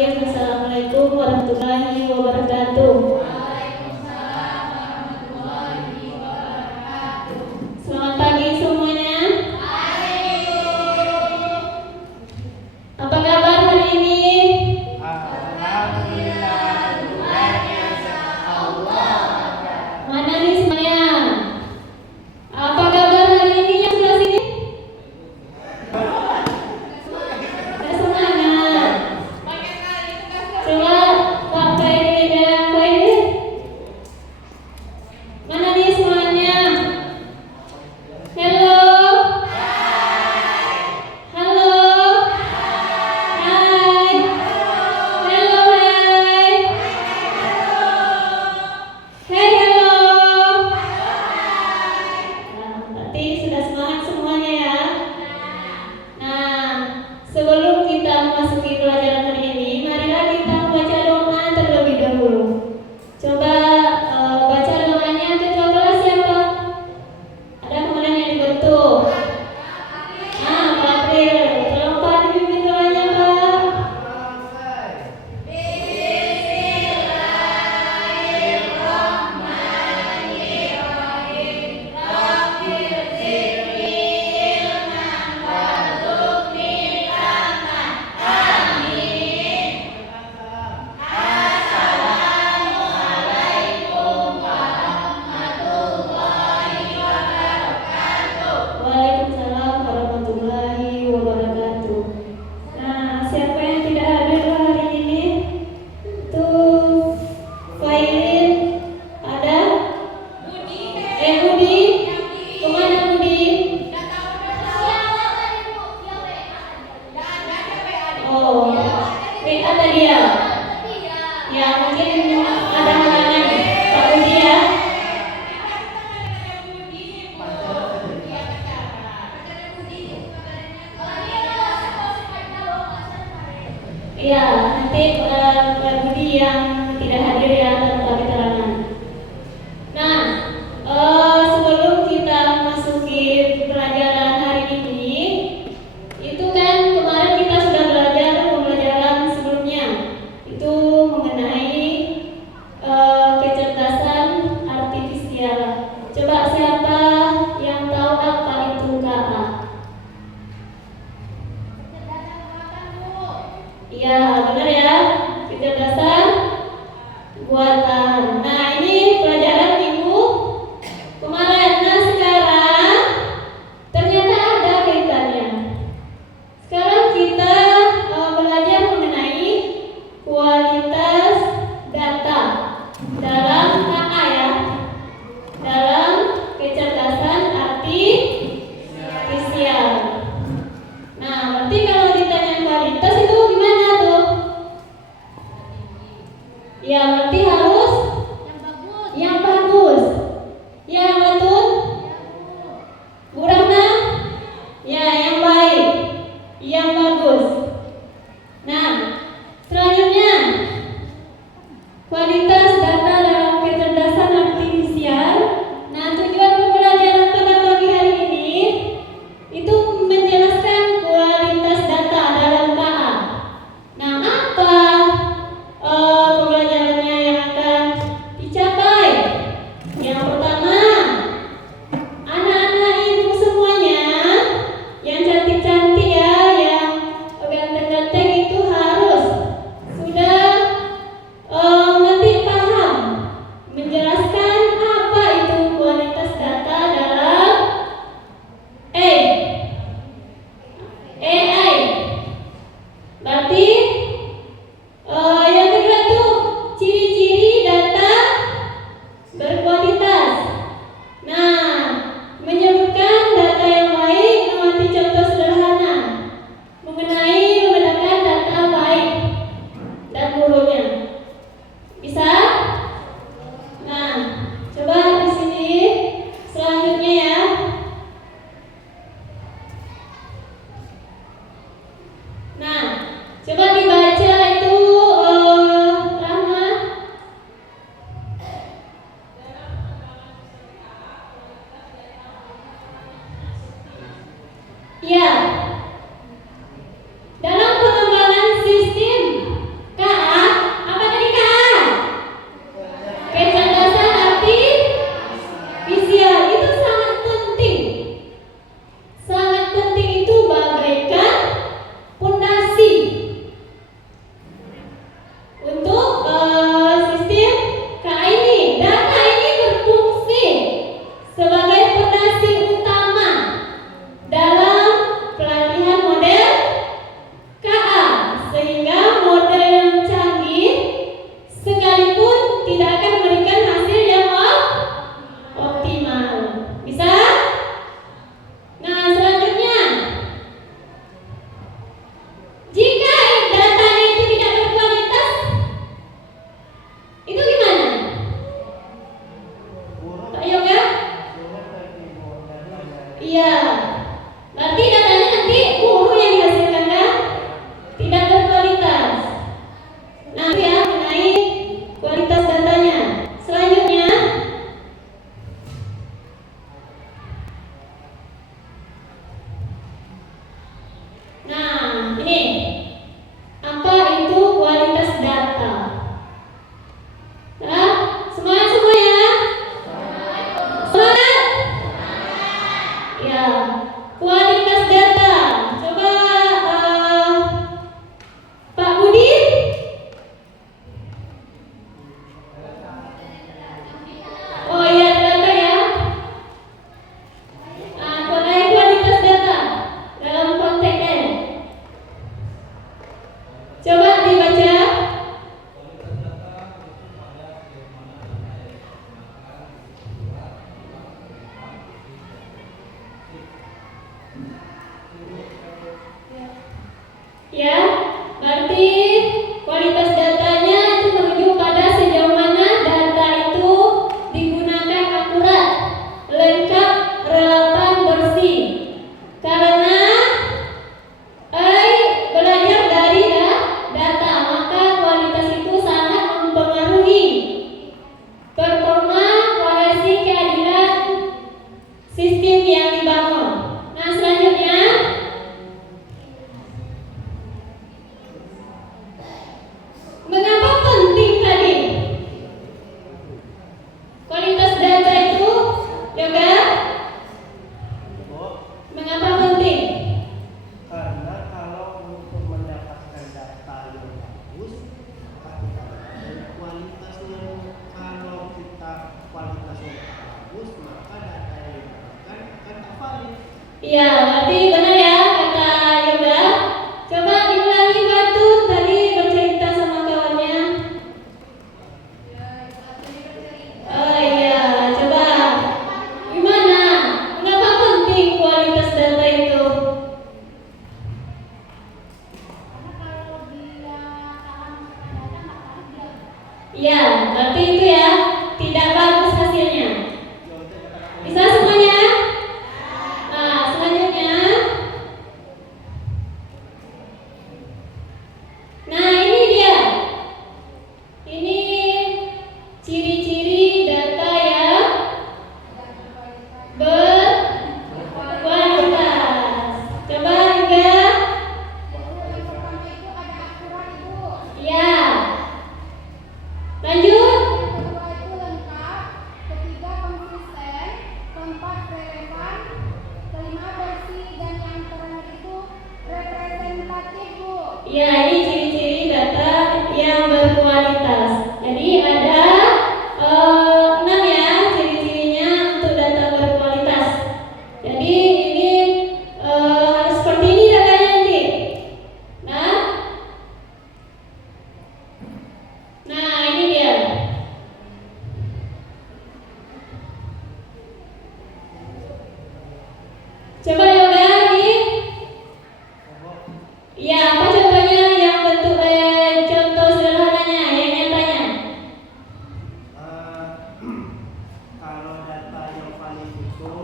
Bismillahirrahmanirrahim. Assalamualaikum warahmatullahi wabarakatuh. Selamat pagi semuanya. Apa kabar hari ini? Alhamdulillah, luar biasa. Allah. Mana nih semuanya? Apa kabar hari ini yang sebelah sini? Gak semangat. Coba Pak Faidi dan Faidi. Mana nih semuanya? Halo. Halo. Hai. Halo, hai. Hai, halo. Nah, berarti sudah semangat semuanya ya. Nah, sebelum kita memasuki pelajaran hari ini, marilah kita membaca doa terlebih dahulu. Coba baca doanya. Ketua kelas siapa? Ada kemarin yang dibentuk. Pak April. Tolong Pak dipimpin doanya, Pak. Waalaikumsalam warahmatullahi wabarakatuh. Nah, siapa yang tidak hadir hari ini? Tuh, Failin, ada? Budi. Kemana Budi? Oh, WA tadi ya? Ya, mungkin ada halangan Pak Budi ya. Iya, nanti Pak Budi yang tidak hadir ya tanpa keterangan. Nah, sebelum kita memasuki pelajaran hari ini, itu kan kemarin kita sudah belajar pembelajaran sebelumnya, itu mengenai kecerdasan artifisial. Coba siapa yang tahu apa itu KA? Iya, benar ya. Kecerdasan buatan. Nah, ini pelajaran minggu kemarin. Nah, sekarang ternyata ada kaitannya. Sekarang kita belajar mengenai kualitas data dalam KA ya. Dalam kecerdasan artifisial. Nah, berarti kalau ditanya kualitas itu gimana tuh? Ya, berarti harus sehingga model yang canggih sekalipun tidak akan memberikan hasil yang optimal. Bisa? Nah, selanjutnya, jika datanya itu tidak berkualitas, itu gimana? Pak Yoga? Iya. Berarti datanya nanti buruk yang dihasilkan kan? Tidak berkualitas. Nah, ya mengenai kualitas datanya. Selanjutnya, nah ini apa itu kualitas data? Nah, semangat semua ya. Semangat. Ya, kualitas data. Coba Pak Budi. Oh iya, data ya. Mengenai kualitas data dalam konteksnya. Coba dibaca. Ya, berarti kualitas datanya itu merujuk pada sejauh mana data itu digunakan akurat, lengkap, relevan, bersih. Karena belajar dari data, maka kualitas itu sangat mempengaruhi performa, koreksi, keadilan sistem yang dibangun. Nah, selanjutnya, mengapa penting tadi kualitas data itu juga? Mengapa penting? Karena kalau untuk mendapatkan data yang bagus, maka kita harus kualitasnya. Kalau kita kualitasnya bagus, maka data yang didapatkan akan tak valid. Iya, berarti benar ya kata Yoga. Coba diulangi Batu tadi bercerita sama kawannya. Oh iya, coba gimana? Mengapa penting kualitas data itu? Iya, berarti itu ya tidak bagus hasilnya. Bisa semuanya? Nah, selanjutnya. Nah, ini dia. Ini ciri-ciri data yang berkualitas. Coba juga. Ya. Lanjut. Ya, ini ciri-ciri data yang berkualitas. Jadi ada 6 ya ciri-cirinya untuk data berkualitas. Jadi ini harus seperti ini datanya nanti. Nah ini dia. Coba Yoga lagi. Ya, apa contohnya yang bentuk contoh sederhananya yang nyatanya? Kalau data yang valid itu,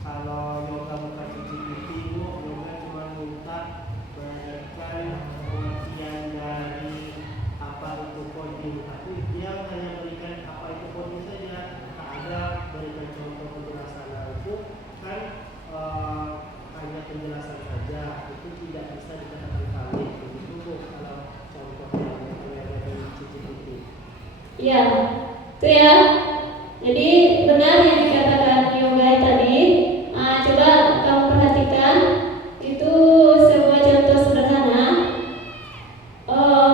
kalau Yoga buka ChatGPT, Yoga cuma minta berikan pengertian dari apa itu coding. Tapi dia hanya berikan apa itu coding saja, tak ada berikan contoh penjelasan. Itu kan hanya penjelasan saja, itu tidak bisa dikatakan valid. Begitu kalau contoh yang ada di ChatGPT. Iya, itu ya. Jadi benar yang dikatakan Yoga tadi. Coba kamu perhatikan, itu sebuah contoh sederhana.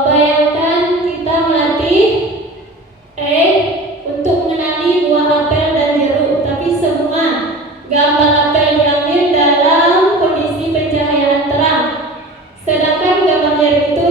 Bayangkan kita melatih untuk mengenali buah apel dan jeruk, tapi semua gambar apel diambil dalam kondisi pencahayaan terang, sedangkan gambar jeruk itu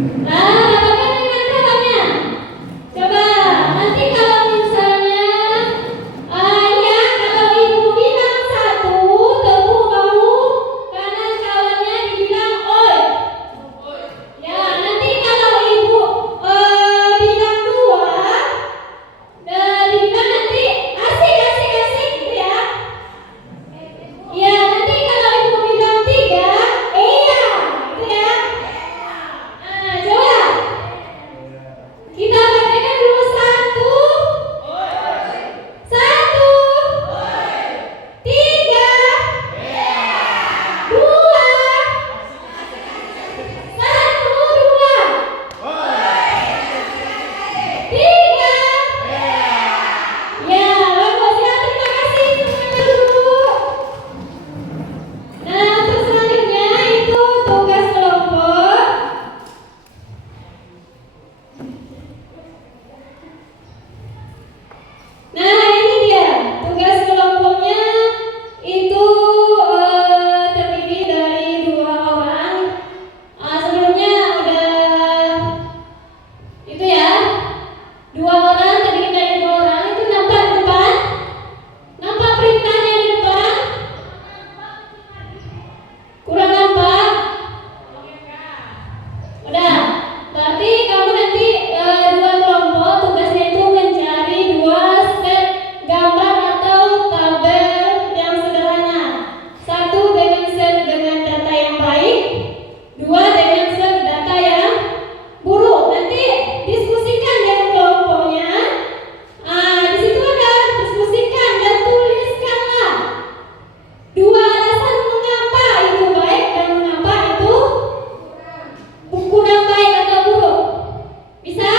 Apakah dengan kawannya? Coba nanti kalau misalnya ya kalau ibu bilang satu, tepuk bahu kanan kawannya dibilang oi. Ya nanti kalau ibu bilang dua, dibilang nanti asik gitu ya. Ya nanti kalau ibu bilang tiga, iya gitu ya. Nah coba kita praktekkan dulu satu, tiga, dua, tiga. Ya bagus ya, terima kasih semuanya dulu. Nah untuk selanjutnya itu tugas kelompok. Nah ini dia tugas kelompoknya itu terdiri dari 2 orang. Sebelumnya udah itu ya 2 orang terdiri dari 2 orang itu nampak di depan, nampak perintahnya di depan, kurang nampak. Udah, berarti kamu nanti 2 kelompok tugasnya itu mencari 2 set gambar atau tabel yang sederhana. 1 dengan set dengan data yang baik, 2 dengan set data yang buruk. Nanti diskusikan dengan kelompoknya. Di situ ada diskusikan dan tuliskanlah 2 alasan mengapa itu baik dan mengapa itu kurang baik atau buruk. Bisa?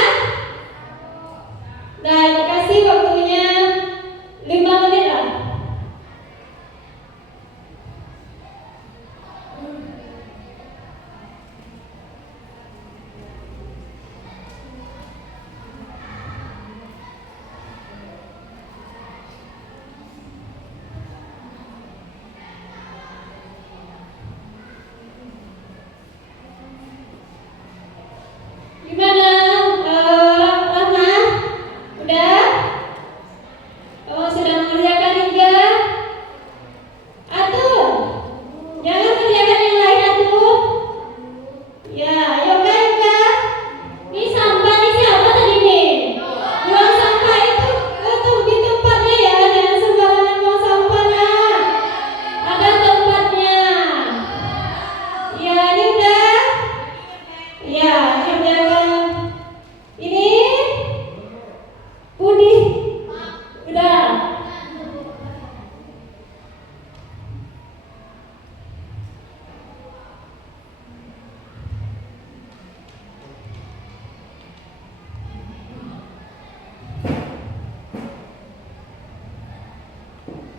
Dan kasih waktunya 5 menit lah. Gimana? Rahma? Udah? Oh, sudah mengerjakan juga? Atuh, jangan kerjakan yang lain atuh. Ya, yoga. Ini sampah nih siapa tadi nih? Buang sampah itu di tempatnya ya, jangan sembarangan buang sampahnya. Ada tempatnya. Ya, ini udah. Ya, kerjakan. Ini Budi. Udah.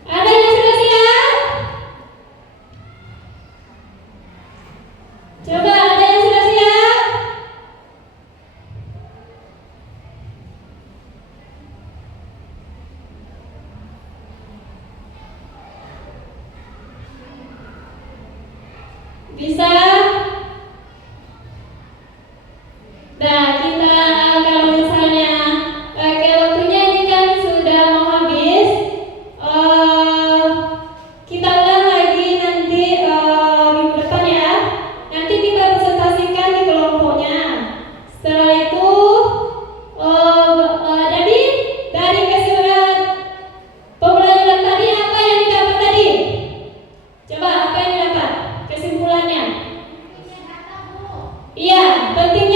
Ada yang sudah siap? Coba ada yang sudah siap? Bisa? Nah, kita kalau misalnya waktunya ini kan sudah mau habis. Kita ulang lagi nanti minggu depan ya. Nanti kita presentasikan di kelompoknya. Setelah itu jadi dari keseluruhan pembelajaran tadi apa yang didapat tadi? Coba apa yang didapat? Kesimpulannya? Iya, penting